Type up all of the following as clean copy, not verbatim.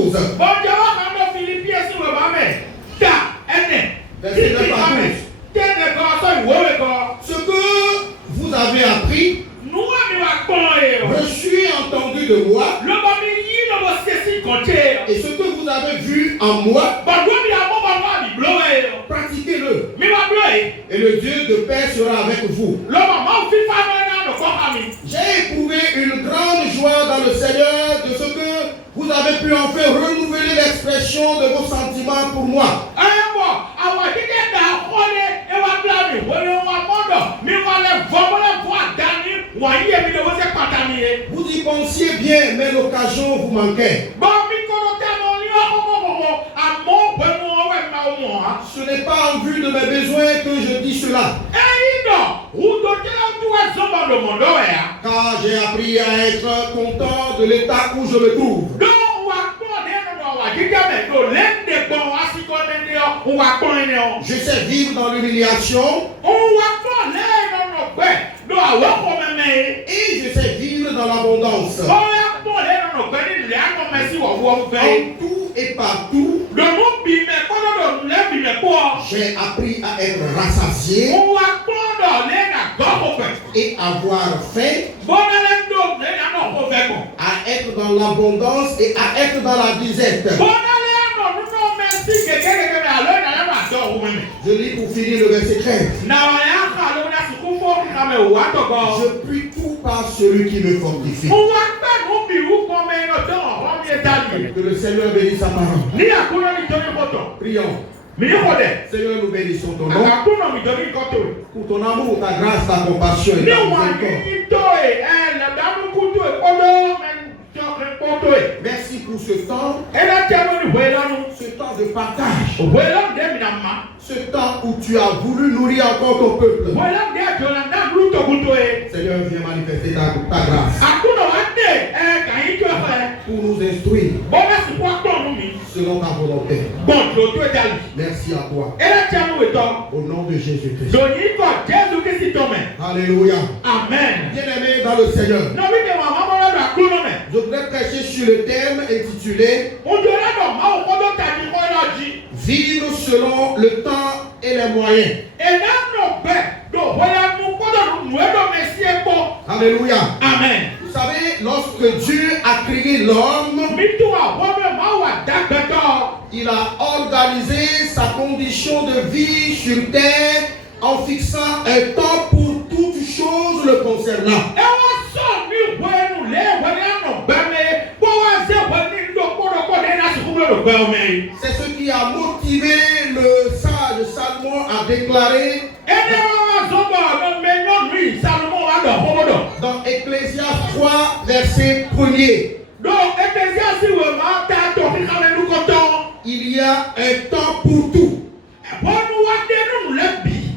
12. Verset 9 à 12. Ce que vous avez appris, reçu et entendu de moi, et ce que vous avez vu en moi, pratiquez-le. Et le Dieu de paix sera avec vous. J'ai éprouvé une grande joie dans le Seigneur de ce que vous avez pu enfin renouveler l'expression de vos sentiments pour moi. Vous y pensiez bien, mais l'occasion vous manquait. Ce n'est pas en vue de mes besoins que je dis cela. Car j'ai appris à être content de l'état où je me trouve. Je sais vivre dans l'humiliation. Et je sais vivre dans l'abondance. En tout et partout, j'ai appris à être rassasié et avoir faim, à être dans l'abondance et à être dans la disette. Je lis pour finir le verset 13. Je puis tout par celui qui me fortifie. Que le Seigneur bénisse sa parole. Prions. Seigneur, nous bénissons ton nom pour ton amour, ta grâce, ta compassion et ta miséricorde. Merci pour ce temps de partage, ce temps où tu as voulu nourrir encore ton peuple. Seigneur, viens manifester ta grâce pour nous instruire selon ta volonté. Merci à toi. Au nom de Jésus-Christ. Alléluia. Amen. Bien-aimés dans le Seigneur, je voudrais prêcher sur le thème intitulé Vivre selon le temps et les moyens. Alléluia. Amen. Vous savez, lorsque Dieu a créé l'homme, il a organisé sa condition de vie sur terre en fixant un temps pour toute chose le concernant. C'est ce qui a motivé le sage Salomon à déclarer dans Ecclésiaste 3, verset 1er. Il y a un temps pour tout.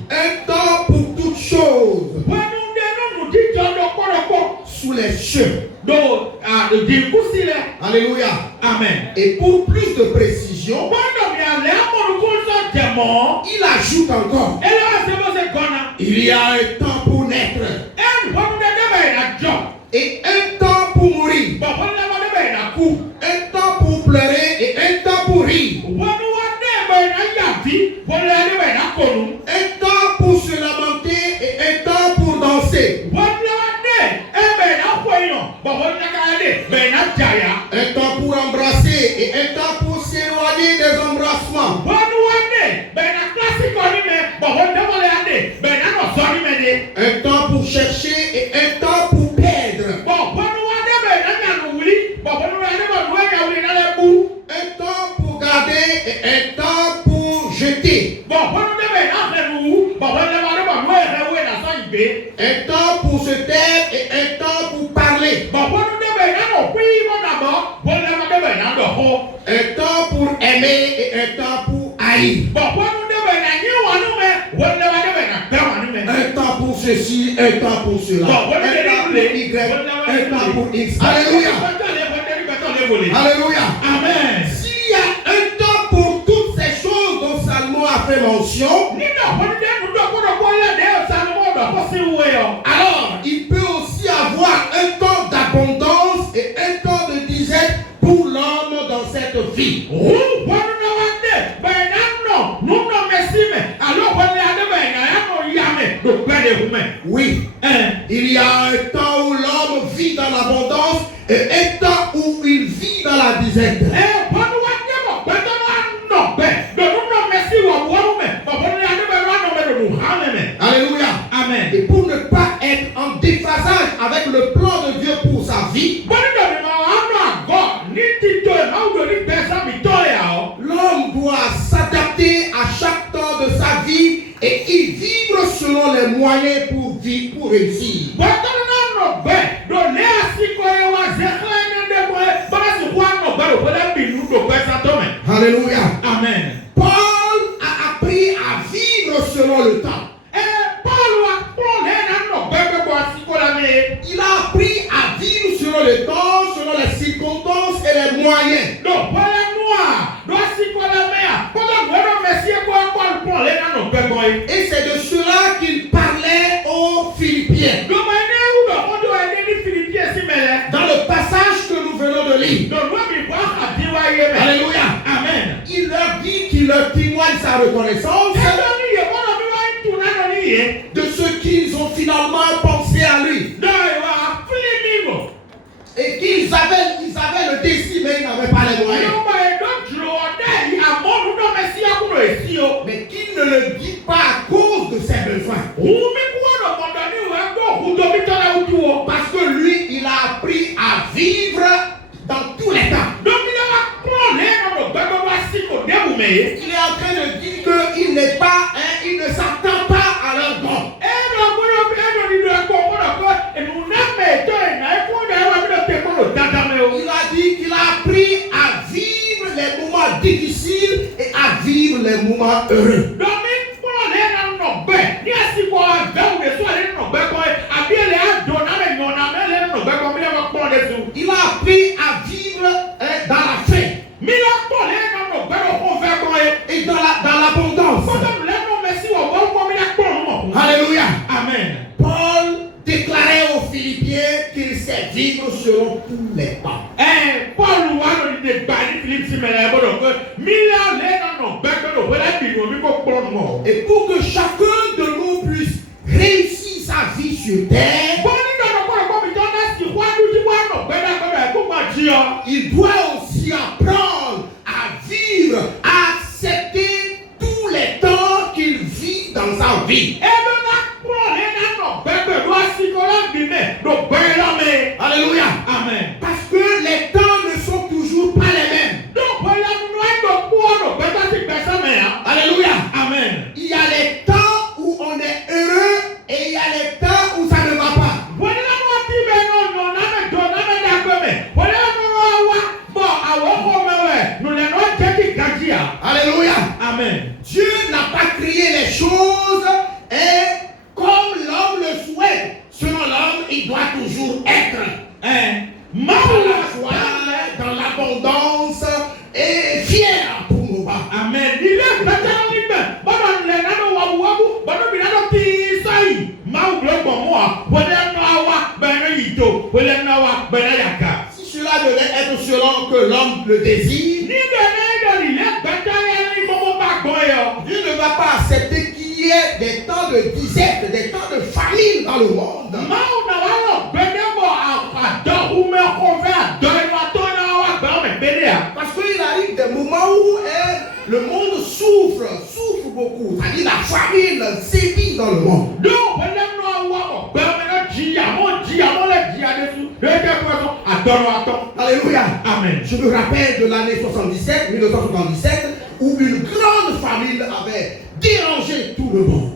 Un temps pour toutes choses. Sous les cieux. Alléluia. Amen. Et pour plus de précision, il ajoute encore. Il y a un temps pour naître. Et un temps pour mourir. Un temps pour pleurer et un temps pour rire. Un temps pour se lamenter et un temps pour danser. Un temps pour embrasser et un temps pour s'éloigner des embrassements. Un temps pour chercher et un temps pour perdre. Un temps pour garder et un temps pour jeter. Un temps pour se taire et un temps pour parler. Un temps pour aimer et un temps pour haïr. Un temps pour ceci, un temps pour cela. Un temps pour Y, un temps pour X. Alléluia. Alléluia. Amen. S'il y a un temps pour toutes ces choses dont Salomon a fait mention, alors il peut aussi avoir un temps d'abondance et un temps de disette pour l'homme dans cette cette vie. Oui, il y a un temps où l'homme vit dans l'abondance et un temps où il vit dans la disette. Alléluia. Amen. Et pour ne pas être en déphasage avec le plan de Dieu pour sa vie, l'homme doit s'adapter à chaque temps de sa vie et y vivre selon les moyens pour vivre, pour réussir. Alléluia. Amen. Paul a appris à vivre selon le temps. Il a appris à vivre selon le temps, selon les circonstances et les moyens. Et c'est de cela qu'il parlait aux Philippiens. Dans le passage que nous venons de lire. Alléluia. Amen. Il leur dit qu'il leur témoigne sa reconnaissance de ce qu'ils ont finalement pensé à lui. Et qu'ils avaient le désir, mais ils n'avaient pas les moyens. Mais qu'ils ne le dit pas à cause de ses besoins. Parce que lui, il a appris à vivre dans tous les temps. Il est en train de dire qu'il n'est pas, il ne s'attend pas à leur don. Il a dit qu'il a appris à vivre les moments difficiles et à vivre les moments heureux. Il a appris à vivre dans la faim et dans l'abondance. Alléluia. Amen. Paul déclarait aux Philippiens qu'il sait vivre selon tous les temps. Et pour que chacun de nous puisse réussir sa vie sur terre, il doit aussi apprendre à vivre, à accepter tous les temps qu'il vit dans sa vie. Alléluia. Amen. Parce que les temps ne sont toujours pas les mêmes. Alléluia. Amen. Il y a les temps où on est heureux et il y a les temps où ça ne va pas. Alléluia. Amen. Dieu n'a pas créé les choses comme l'homme le souhaite. Selon l'homme, il doit toujours être dans la joie, dans l'abondance et fier pour nous. Amen. Si cela devait être selon que l'homme le désire, Dieu ne va pas accepter qu'il y ait des temps de disette, des temps de famine dans le monde. Parce qu'il arrive des moments où le monde souffre beaucoup. C'est-à-dire la famine sévit dans le monde. Alléluia. Amen. Je me rappelle de l'année 1977, où une grande famine avait dérangé tout le monde.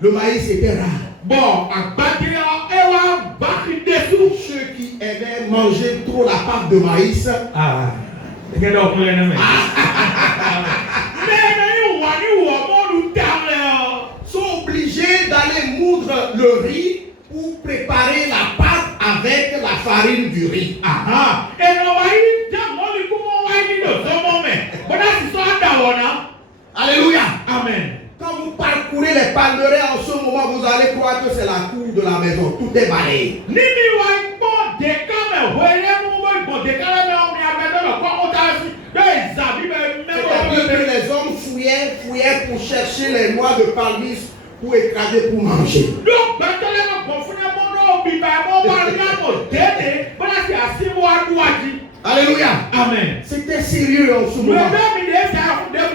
Le maïs était rare. Ceux qui aimaient manger trop la pâte de maïs sont obligés d'aller moudre le riz pour préparer la pâte avec la farine du riz. Alléluia. Amen. Quand vous parcourez les palmeraies en ce moment, vous allez croire vois que c'est la cour de la maison, tout est balayé. C'est-à-dire que les hommes fouillaient pour chercher les noix de palmis pour écraser, pour manger. Alléluia. Amen. C'était sérieux en ce moment.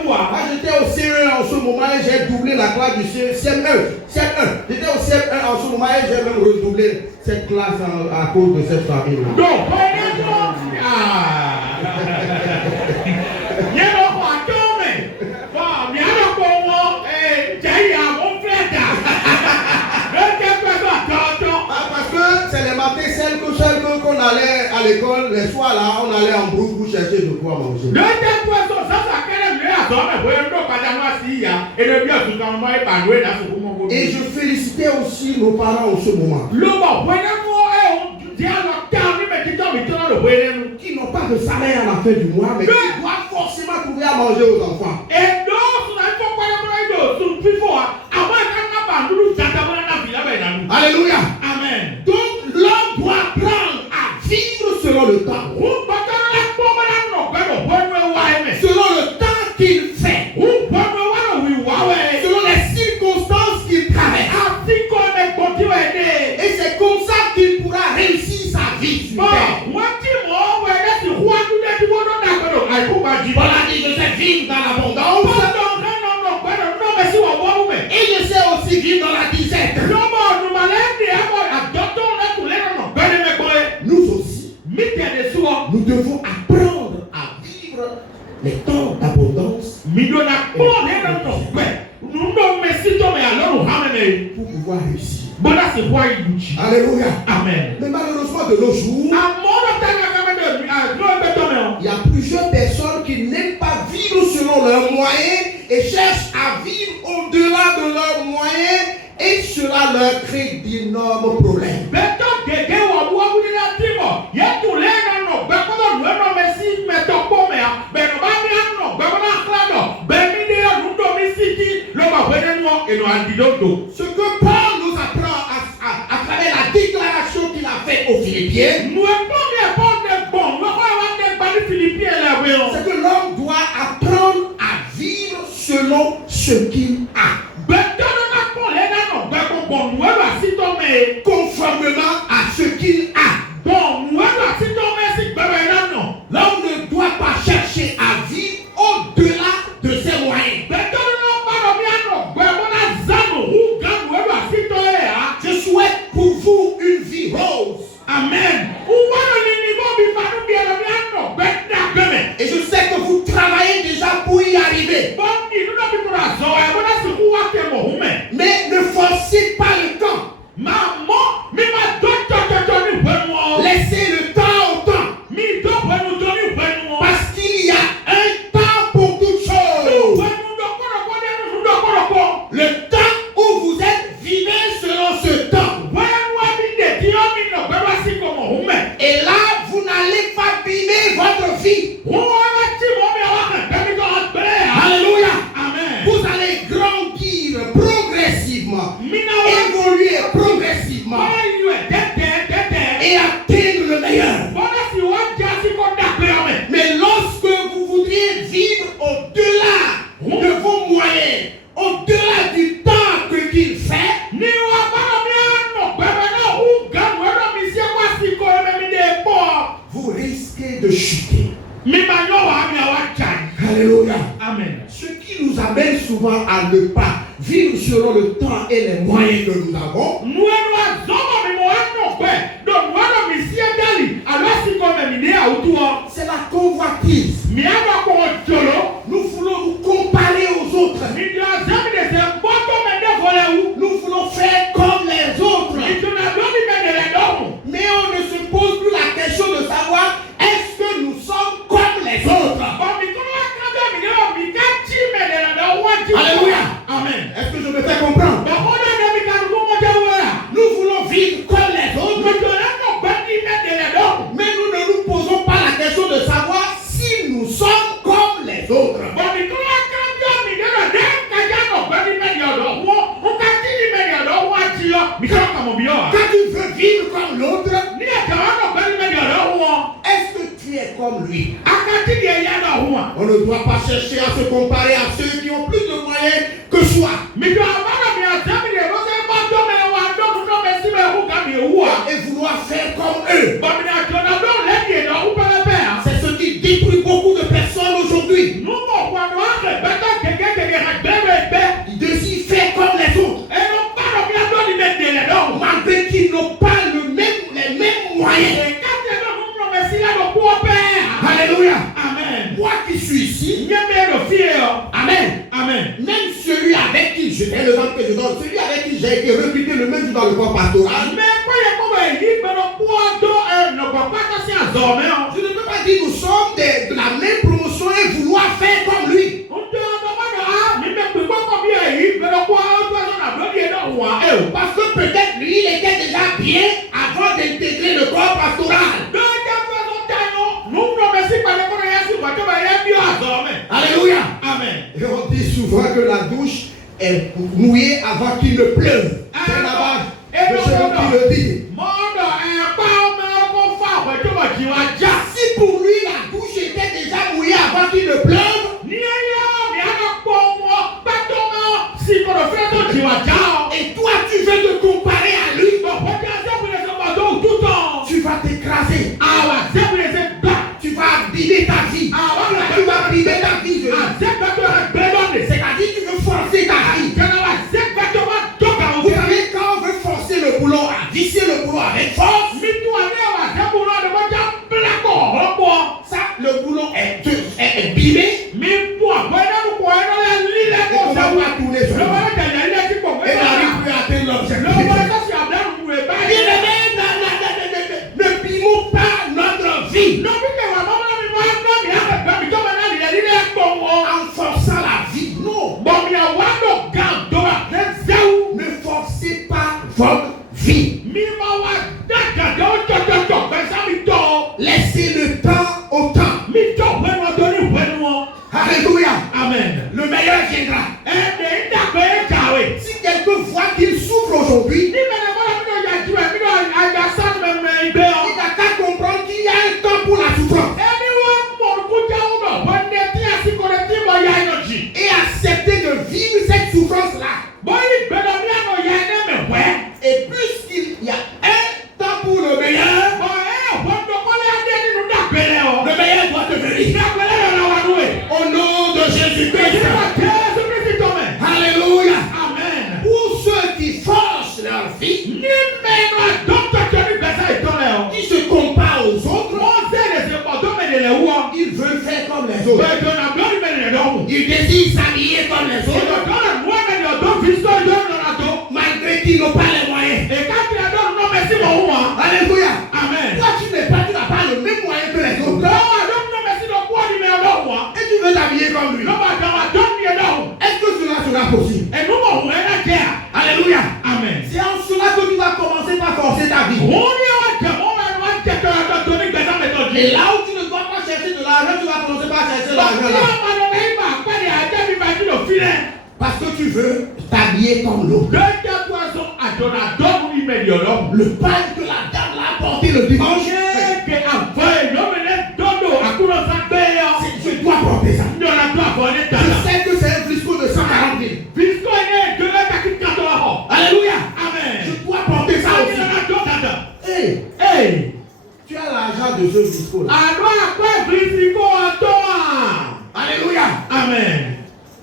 Moi, j'étais au CE1 en ce moment et j'ai doublé la classe du CM1. J'étais au CM1 en ce moment et j'ai même redoublé cette classe à cause de cette famille. Celle qu'on allait à l'école, les soirs là, on allait en groupe pour chercher de quoi manger. Et je félicitais aussi nos parents en ce moment. Qui n'ont pas de salaire à la fin du mois, mais qui doivent forcément trouver à manger aux enfants. Alléluia. Amen. Donc l'homme doit apprendre à vivre selon le temps. Selon le temps qu'il fait. Selon les circonstances qu'il traverse. Et c'est comme ça qu'il pourra réussir sa vie sur terre. Voilà, dit je sais vivre dans l'abondance. Et je sais aussi vivre dans la disette. Nous aussi, nous devons apprendre à vivre les temps d'abondance pour pouvoir réussir. Alléluia. Amen. Mais malheureusement de nos jours, il y a plusieurs personnes qui n'aiment pas vivre selon leurs moyens et cherchent à vivre au-delà de leurs moyens, et cela leur crée d'énormes problèmes. Ce que Paul nous apprend à travers la déclaration qu'il a faite aux Philippiens, c'est que l'homme doit apprendre à vivre selon ce qu'il a. Conformément à ce qu'il a. L'homme ne doit pas chercher à vivre au-delà de ses moyens. Je souhaite pour vous une vie rose. Amen. Et je sais que vous travaillez déjà pour y arriver. Mais ne forcez pas le temps. Laissez le temps au temps. Parce qu'il y a un temps pour toutes choses. Le temps où vous êtes, vivez selon ce temps. Et là, vous n'allez pas abîmer votre vie. Alléluia. Amen. Vous allez grandir progressivement, évoluer progressivement et atteindre le meilleur. Mais lorsque vous voudriez vivre au-delà de vos moyens, au-delà du temps qu'il fait, vous risquez de chuter. Alléluia. Amen. Ce qui nous amène souvent à ne pas vivre selon le temps et les moyens que nous avons. C'est la convoitise. Nous voulons nous comparer aux autres. Nous voulons faire comme les autres. Mais on ne se pose plus la question de savoir est-ce que nous sommes comme les autres. Alléluia. Amen. Est-ce que je me fais comprendre? Nous voulons vivre comme les autres. Mais nous ne nous posons pas la question de savoir si nous sommes Quand tu veux vivre comme l'autre, est-ce que tu es comme lui? On ne doit pas chercher à se comparer à ceux qui ont plus de moyens que soi. Et vouloir faire comme eux. C'est ce qui détruit beaucoup de personnes aujourd'hui. Ils désirent faire comme les autres. Malgré qu'ils n'ont pas les mêmes moyens. Alléluia. Amen. Moi qui suis ici. Amen. Amen. Même celui avec qui j'étais le ventre que je donne, celui avec qui j'ai été recruté le même jour dans le corps pastoral. Je ne peux pas dire nous sommes de la même promotion et vouloir faire comme lui. Parce que peut-être lui il était déjà bien avant d'intégrer le corps pastoral. Alléluia. Amen. Et on dit souvent que la douche est mouillée avant qu'il ne pleuve. C'est la base de celui qui le dit. Si pour lui la douche était déjà mouillée avant qu'il ne pleuve, et toi tu veux te comparer à lui, tu vas t'écraser. Tu vas abîmer ta vie. Tu vas abîmer ta vie. C'est-à-dire tu veux forcer ta vie. Vous savez, quand on veut forcer le boulon, à visser le boulon avec force, ça, le boulon est bimé. Et on va tourner sur lui. Et n'arrive plus à atteindre l'objectif. Ne bimons pas notre vie. En forçant la vie, non. Ne forcez pas votre vie. Laissez le temps au temps. Alléluia. Amen. Le meilleur viendra. Si quelqu'un voit qu'il souffre aujourd'hui, il n'a qu'à comprendre qu'il y a un temps pour la souffrance. Et accepter de vivre cette souffrance-là. Et puisqu'il y a un temps pour le meilleur, le meilleur doit devenir. Au nom de Jésus-Christ. Alléluia. Amen. Pour ceux qui forcent leur vie, qui se comparent aux autres, ils veulent faire comme les autres. Ils désirent s'habiller comme les autres. Malgré qu'ils n'ont pas les moyens. Alléluia. Amen. Toi tu n'as pas le même moyen que les autres. Et tu veux t'habiller comme lui. Est-ce que cela sera possible? Alléluia. Amen. C'est en cela que tu vas commencer par forcer ta vie. Et là où tu ne dois pas chercher de l'argent, tu vas commencer par chercher l'argent là. Parce que tu veux t'habiller comme l'autre. Le pain que la dame l'a apporté le dimanche, je dois porter ça. Je sais que c'est un briscoe de 140 000. Alléluia. Amen. Je dois porter ça aussi. Hey. Tu as l'argent de ce briscoe là. Alléluia. Amen.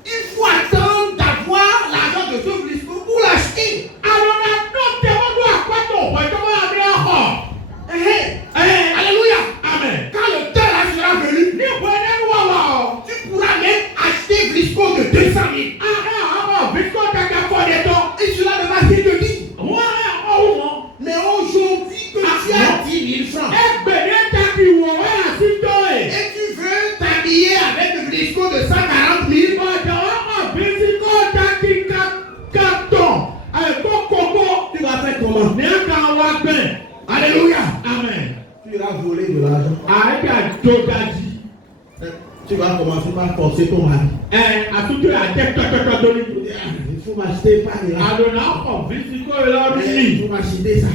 Il faut attendre d'avoir l'argent de ce briscoe pour l'acheter. Alléluia. Amen. Quand le temps là sera venu, tu pourras même acheter briscoe de 200 000. Et cela ne va rien te dire. Mais aujourd'hui que tu as 10 000 francs et tu veux t'habiller avec le briscoe de 140 000, tu vas faire comment? Alléluia. Amen. Tu iras voler de l'argent. Tu vas commencer par forcer ton mari. Il faut m'acheter pas là. Il faut m'acheter ça.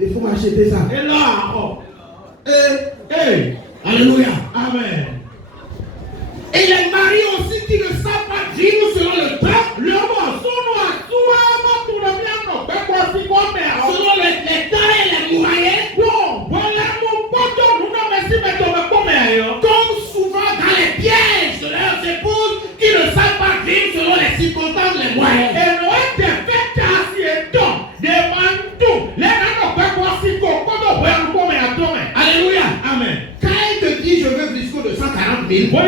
Il faut m'acheter ça. Alléluia. Amen. Et les maris aussi qui ne savent pas vivre selon le temps. Selon les temps et les moyens. Comme souvent dans les pièges de leurs épouses qui ne savent pas vivre selon les circonstances, les moyens. Alléluia. Amen. Quand il te dit je veux Briscoe de 140 000, faut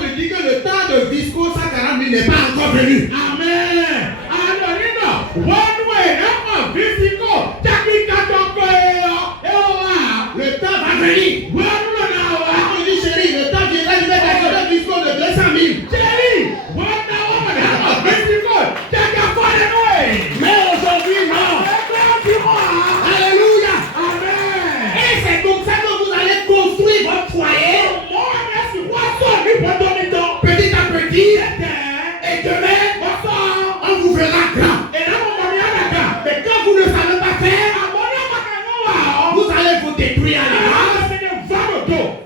lui dire que le temps de Briscoe 140 000 n'est pas encore venu. Amen. Le temps va venir. On dit chérie, le temps viendra, je vais t'accorder Briscoe de 200 000. Mais aujourd'hui, non. Alléluia. Amen. Et c'est comme ça que vous allez construire votre foyer. Petit à petit. Et demain, on vous verra grand. Mais quand vous ne savez pas faire, vous allez vous détruire à l'avance.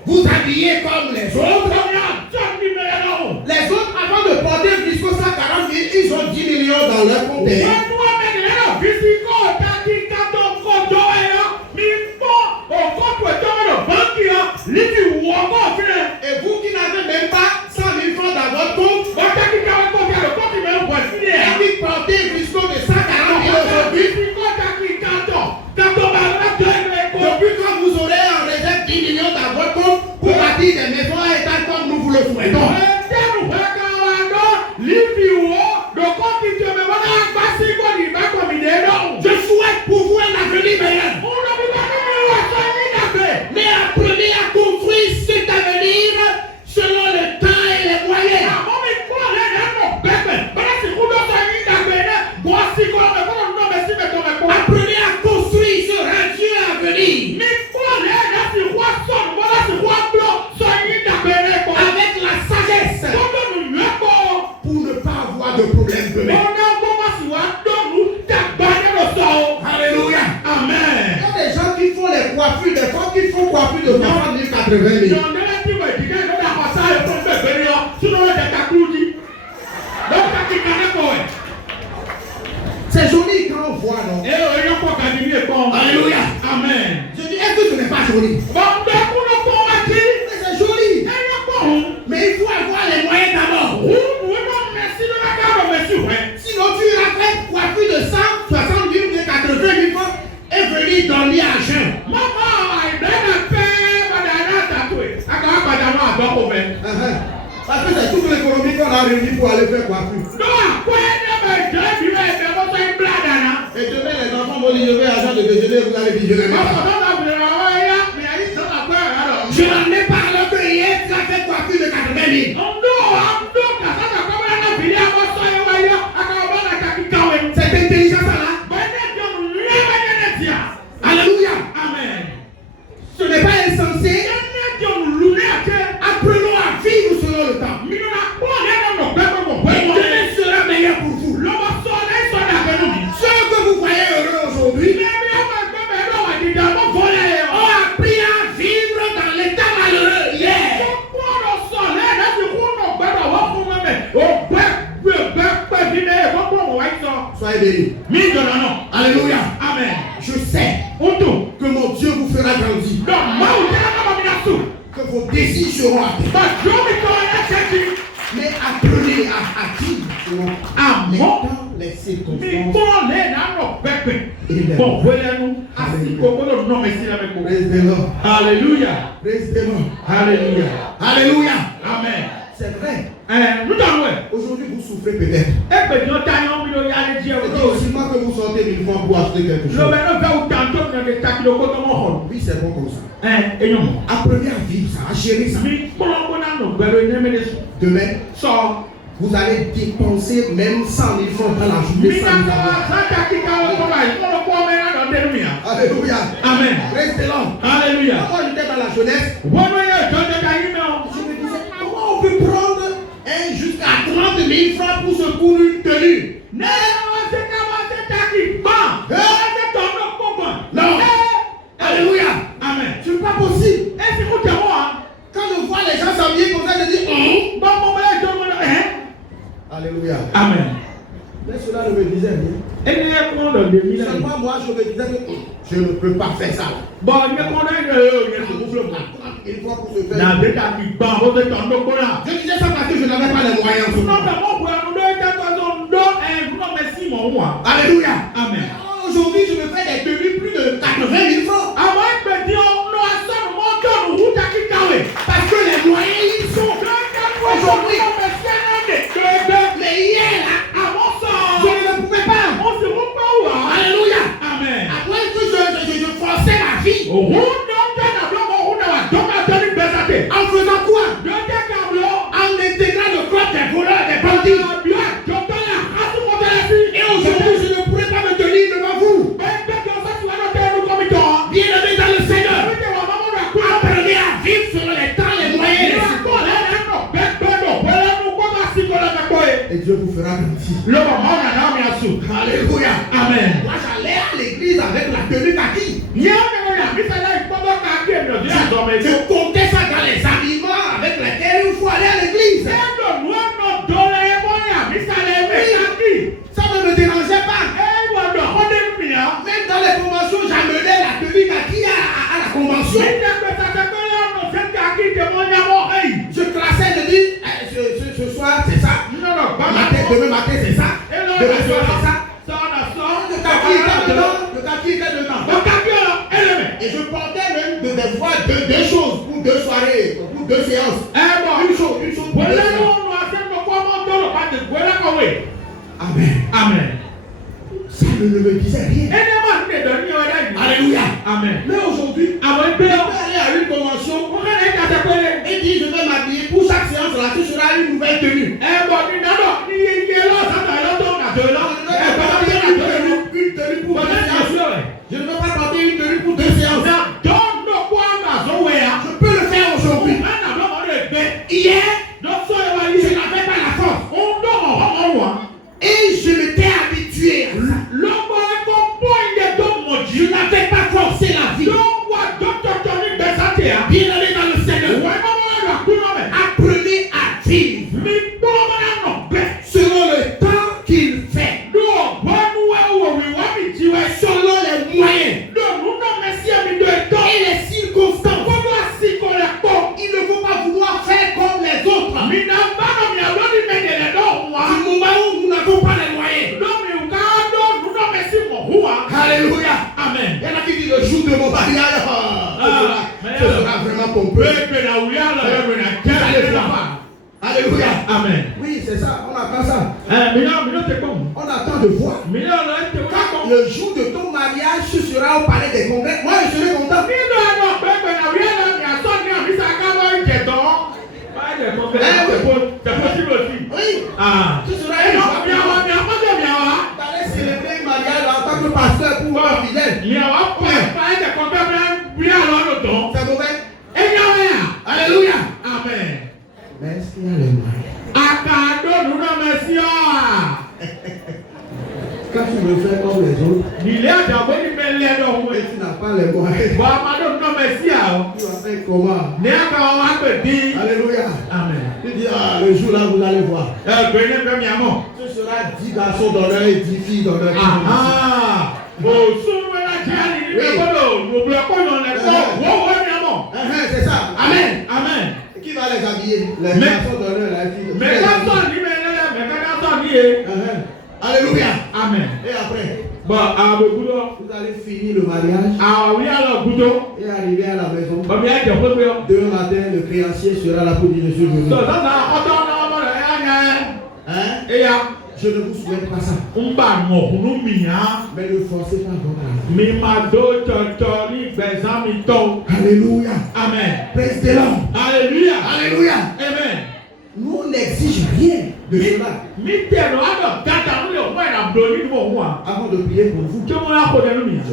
Vous habillez comme les autres. Les autres, avant de porter Briscoe 140 000, ils ont 10 millions dans leur compte. Et vous qui n'avez même pas 100 000 francs dans votre compte, et puis portez Briscoe de 140 000 aujourd'hui. Depuis quand vous aurez en réserve 10 millions dans votre compte pour bâtir des maisons à étage comme nous vous le souhaitons. Je souhaite pour vous un avenir meilleur. Mais apprenez à construire cet avenir selon le temps et les moyens. Apprenez à construire ce radieux avenir avec la sagesse pour ne pas avoir de problème demain. Alléluia. Amen. Il y a des gens qui font les coiffures, des femmes qui font coiffure de 80 000. C'est joli quand on voit, non? Alléluia. Amen. Je dis, est-ce que ce n'est pas joli? C'est joli. Mais il faut avoir les moyens d'abord. Sinon, tu iras faire coiffure de 160 000 ou 80 000 francs et venir dormir à jeun. Parce que c'est toute l'économie qu'on a réunie pour aller faire coiffure. Et demain, les enfants vont dire, je vais agent de déjeuner, vous allez visionner. Je n'en ai pas alors que hier, tu as fait coiffure de 80 000. Cette intelligence-là. Alléluia. Amen. Ce n'est pas insensé. Apprenons à vivre selon le temps. Et demain sera meilleur pour vous. Ceux que vous voyez heureux aujourd'hui ont appris à vivre dans l'état malheureux hier. Soyez bénis. Alléluia. Amen. Je sais que mon Dieu vous fera grandir. Que vos désirs seront atteints. Mais apprenez à vivre selon les circonstances. Praise the Lord. Alléluia. Praise the Lord. Alléluia. Alléluia. Amen. C'est vrai. Aujourd'hui, vous souffrez peut-être. C'est aussi moi que vous sortez 1000 francs pour acheter quelque chose. Oui, c'est bon comme ça. Apprenez à vivre ça, à gérer ça. Demain, vous allez dépenser même 100 000 francs dans la journée sans avoir. Alléluia. Amen. Restez là. Alléluia. Quand j'étais dans la jeunesse, je me disais, comment on peut prendre jusqu'à 30 000 francs pour une tenue? Non. Alléluia. Amen. C'est pas possible. Quand je vois les gens s'habiller comme ça, je dis, Alléluia. Amen. Mais cela ne me disait rien. Seulement moi, je me disais que je ne peux pas faire ça. Bon, Il faut pour se faire. Je disais ça parce que je n'avais pas les moyens. Alléluia. Amen. Aujourd'hui, je me fais des tenues plus de 80 000 francs. Parce que les moyens, ils sont aujourd'hui. Mais hier, là, je ne le pouvais pas. Alléluia. Amen. Après que je forçais ma vie. En faisant quoi? En intégrant le club des voleurs, des bandits. Et aujourd'hui, je ne pourrais pas me tenir devant vous. Bien-aimés dans le Seigneur, apprenez à vivre selon les temps, les moyens. Et Dieu vous fera grandir. Alléluia. Amen. Moi, j'allais à l'église avec la tenue kaki. Je comptais ça dans les habillements avec lesquels il faut aller à l'église. Ça ne me dérangeait pas. Même dans les conventions, j'amenais la tenue kaki à la convention. Je classais, je dis, ce soir c'est ça. Demain matin c'est ça. Demain soir c'est ça. Le kaki était dedans. Et je portais même des fois deux choses pour 2 soirées, pour 2 séances. Une chose pour 2 séances. Amen. Amen. Ça ne me disait rien. Alléluia. Amen. Mais aujourd'hui, je peux aller à une convention et dire je vais m'habiller pour chaque séance là, ce sera une nouvelle tenue. Une tenue pour 2 séances. Je ne veux pas porter une tenue pour 2 séances. Je peux le faire aujourd'hui. Hier, je n'avais pas la force. Et je m'étais habitué à ça. Je n'avais pas forcé la vie. Bien aller dans le Seigneur. Apprenez à vivre selon le temps qu'il fait. Selon les moyens et les circonstances. Il ne faut pas vouloir faire comme les autres. Du moment où nous n'avons pas les moyens. Alléluia. Amen. Il y en a qui disent le jour de mon mariage, ce sera vraiment pompeux. Vous allez voir. Alléluia. Amen. Oui, c'est ça, on attend ça. On attend de voir. Quand le jour de ton mariage, ce sera au palais des congrès. Moi, je serai content. Oui. Ce sera une joie. T'allais célébrer le mariage en tant que pasteur pour un fidèle. C'est mauvais. Alléluia. Amen. Mais est-ce qu'il y a les moyens? Quand tu me fais comme les autres, et tu n'as pas les moyens, tu vas faire comment? Alléluia. Amen. Tu dis, le jour là, vous allez voir. Ce sera 10 garçons d'honneur et 10 filles d'honneur. C'est ça. Amen. Amen. Qui va les habiller? Les garçons d'honneur et les filles d'honneur. Alléluia. Amen. Et après, vous vous allez finir le mariage et arriver à la maison. Demain matin, le créancier sera là pour dire je suis venu. Je ne vous souhaite pas ça. Mais ne forcez pas votre âme. Alléluia. Amen. Praise the Lord. Alléluia. Alléluia. Amen. Nous on n'exige rien de cela. Avant de prier pour vous, ce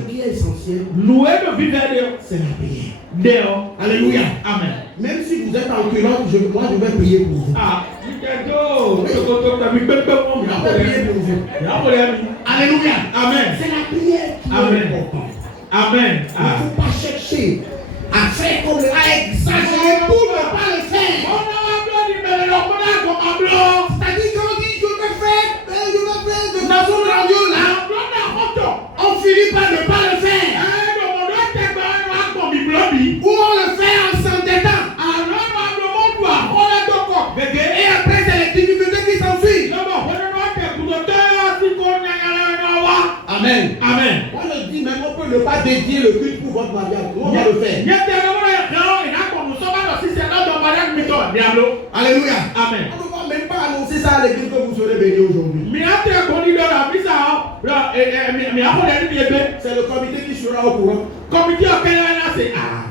qui est essentiel, c'est la prière. Alléluia. Amen. Même si vous êtes en culotte, moi je vais prier pour vous. Je vais prier pour vous. Alléluia. Amen. C'est la prière qui est importante. Amen. Il ne faut pas chercher à faire comme à exagérer pour ne pas le faire. C'est-à-dire qu'on dit je vais faire de façon grandiose là. On finit par ne pas le faire. Ou on le fait en s'entêtant. Et après c'est les difficultés qui s'ensuivent. Amen. Amen. Moi je dis même on peut ne pas dédier le culte pour votre mariage. On va le faire. Alléluia. Amen. On ne va même pas annoncer ça à l'église que vous serez bénis aujourd'hui. C'est le comité qui sera au courant.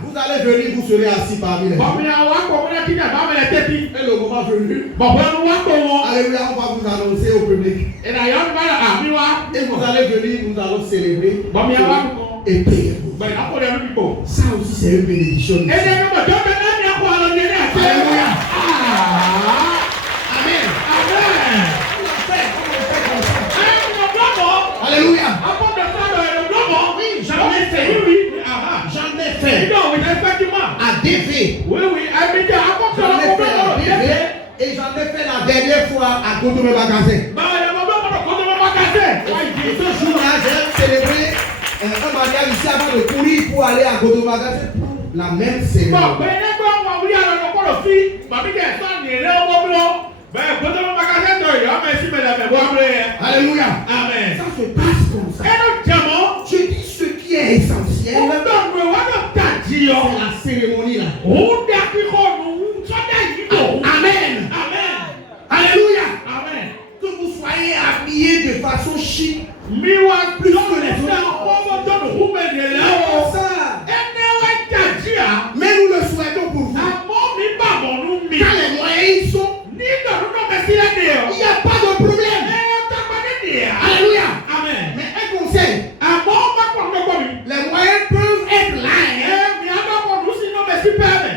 Vous allez venir, vous serez assis parmi les gens. Et le moment venu, alléluia, on va vous annoncer au public. Et vous allez venir, nous allons célébrer et prier pour vous. Ça aussi c'est une bénédiction. Alléluia. Amen. Alléluia. Oui, j'en ai fait. J'en ai fait. À DV. Oui, j'en ai fait à DV. Et j'en ai fait la dernière fois à Kodomé Magasin. Ce jour-là, j'ai célébré un mariage ici avant de courir pour aller à Kodomé Magasin pour la même cérémonie. Alléluia. Amen. Ça se passe comme ça. Je dis ce qui est essentiel. C'est la cérémonie là. Amen. Alléluia. Amen. Que vous soyez habillés de façon chic. Plus que les autres. Mais nous le souhaitons pour vous. Quand les moyens y sont, il n'y a pas de problème. Alléluia. Amen. Mais un conseil. Les moyens peuvent être là.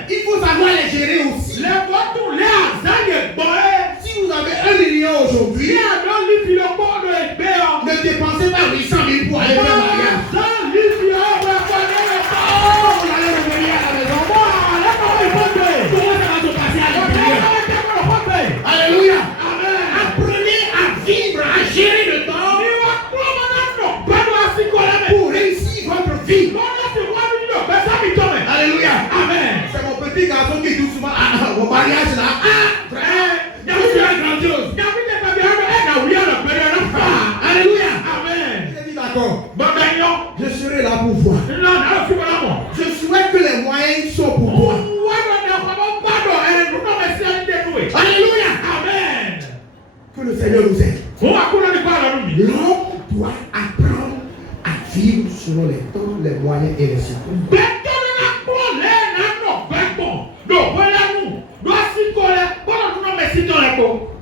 Il faut savoir les gérer aussi. Si vous avez 1 million aujourd'hui, ne dépensez pas 800 000 pour aller faire un mariage. Vous allez revenir à la maison. Comment ça va se passer à l'intérieur? Alléluia. Apprenez à vivre, à gérer le temps pour réussir votre vie. Alléluia. Amen. C'est mon petit garçon qui dit souvent mon mariage là. Frère, grandiose. Alléluia. Amen. Je dis d'accord. Je serai là pour voir. Je souhaite que les moyens soient pour toi. Alléluia. Amen. Que le Seigneur nous aide. L'homme doit apprendre à vivre selon les temps, les moyens et les circonstances.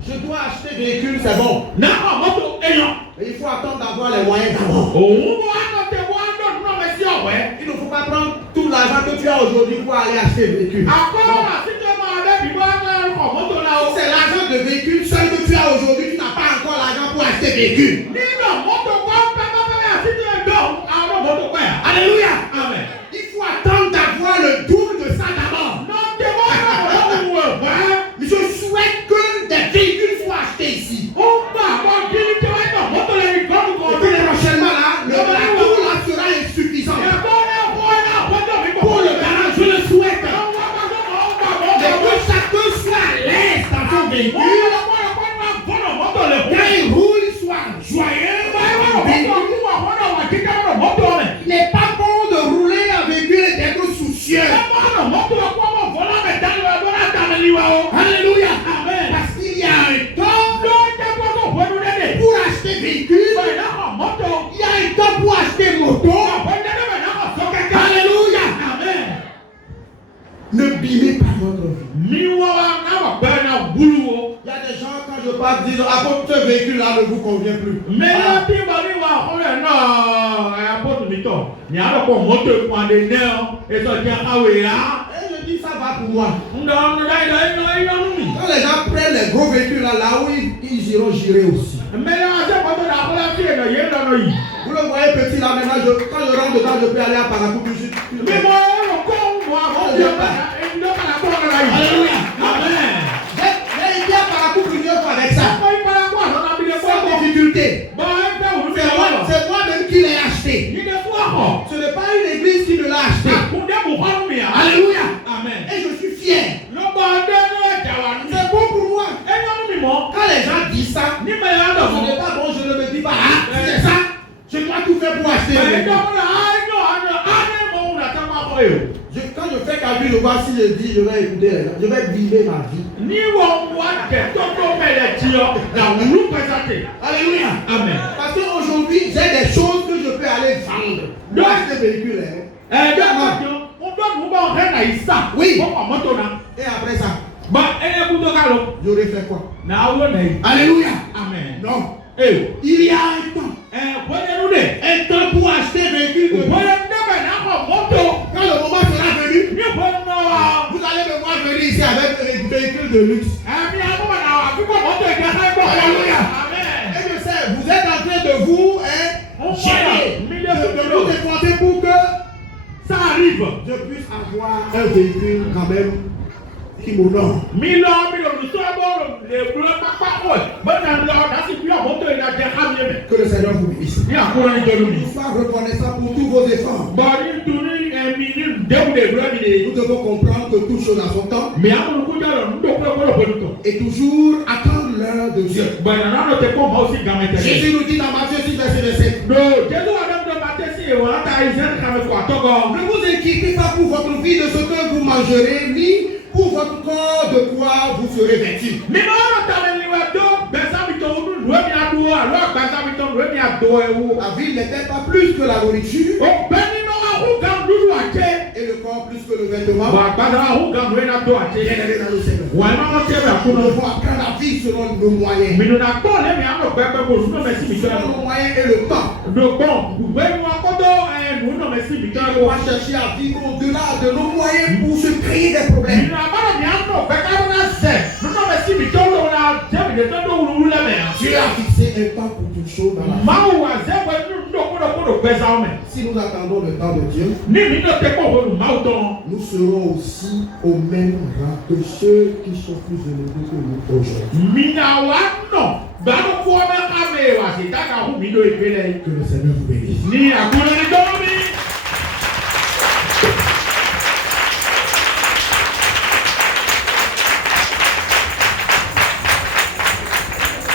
Je dois acheter des véhicules, c'est bon. Mais il faut attendre d'avoir les moyens d'abord. Il ne faut pas prendre tout l'argent que tu as aujourd'hui pour aller acheter des véhicules. C'est l'argent de véhicule seul que tu as aujourd'hui, tu n'as pas encore l'argent pour acheter des véhicules. Alléluia. Amen. Il faut attendre d'avoir le double de ça d'abord. Mais je souhaite que des véhicules soient achetés ici. Prochainement là, le bateau là sera insuffisant. Pour le garage, je le souhaite. Mais que chacun soit à l'aise dans son véhicule. Quand il roule, il soit joyeux. Il n'est pas bon de rouler en véhicule et d'être soucieux. Alléluia. Amen. Parce qu'il y a un temps pour acheter véhicule. Il y a un temps pour acheter moto. Alléluia. Amen. Ne bimez pas votre vie. Il y a des gens quand je parle disent apporte ce véhicule-là ne vous convient plus. Mais là, tu vas dire, il y a un moteur pour des nerfs et ça tient à là. Et je dis, ça va pour moi. Quand les gens prennent les gros véhicules là où ils iront girer aussi. Mais là, c'est pas de la vous le voyez petit là maintenant, quand je rentre dedans, je peux aller à Parakou. Mais moi, alléluia. Amen. J'ai été à Parakou plusieurs fois avec ça. Sans difficulté. C'est moi-même qui l'ai acheté. Ce n'est pas une église qui me l'a acheté. Alléluia. Amen. Et je suis fier. C'est bon pour moi. Quand les gens disent ça, ce n'est pas bon, je ne me dis pas, c'est ça. Je dois tout faire pour acheter. Quand je fais calcul, je vois si je dis, je vais écouter, je vais vivre ma vie. Alléluia. Amen. Parce qu'aujourd'hui, j'ai des choses que je peux aller vendre. Dans ces véhicules. Oui. Et après ça, j'aurais fait quoi? Alléluia. Amen. Non. Il y a un temps. Un temps pour acheter un véhicule. Quand le moment sera venu, vous allez me voir venir ici avec un véhicule de luxe. Alléluia. Et je sais, vous êtes en train de vous gêner, de vous défendre pour que ça arrive. je puisse avoir un véhicule quand même qui m'honore. Que le Seigneur vous bénisse. Sois reconnaissant pour tous vos efforts. Nous devons comprendre que toute chose a son temps. Et toujours attendre l'heure de Dieu. Jésus nous dit dans Matthieu 6, verset 27. Ne vous inquiétez pas pour votre vie de ce que vous mangerez, ni pour votre corps de quoi vous serez vêtus. La vie n'était pas plus que la nourriture. Et le corps plus que le vêtement. Bien-aimés dans le Seigneur. Nous devons apprendre à vivre selon nos moyens. Selon nos moyens et le temps. On va chercher à vivre au-delà de nos moyens pour se créer des problèmes. Dieu a fixé un temps pour toute chose dans la vie. Si nous attendons le temps de Dieu, nous serons aussi au même rang que ceux qui sont plus élevés que nous aujourd'hui. Que le Seigneur vous bénisse.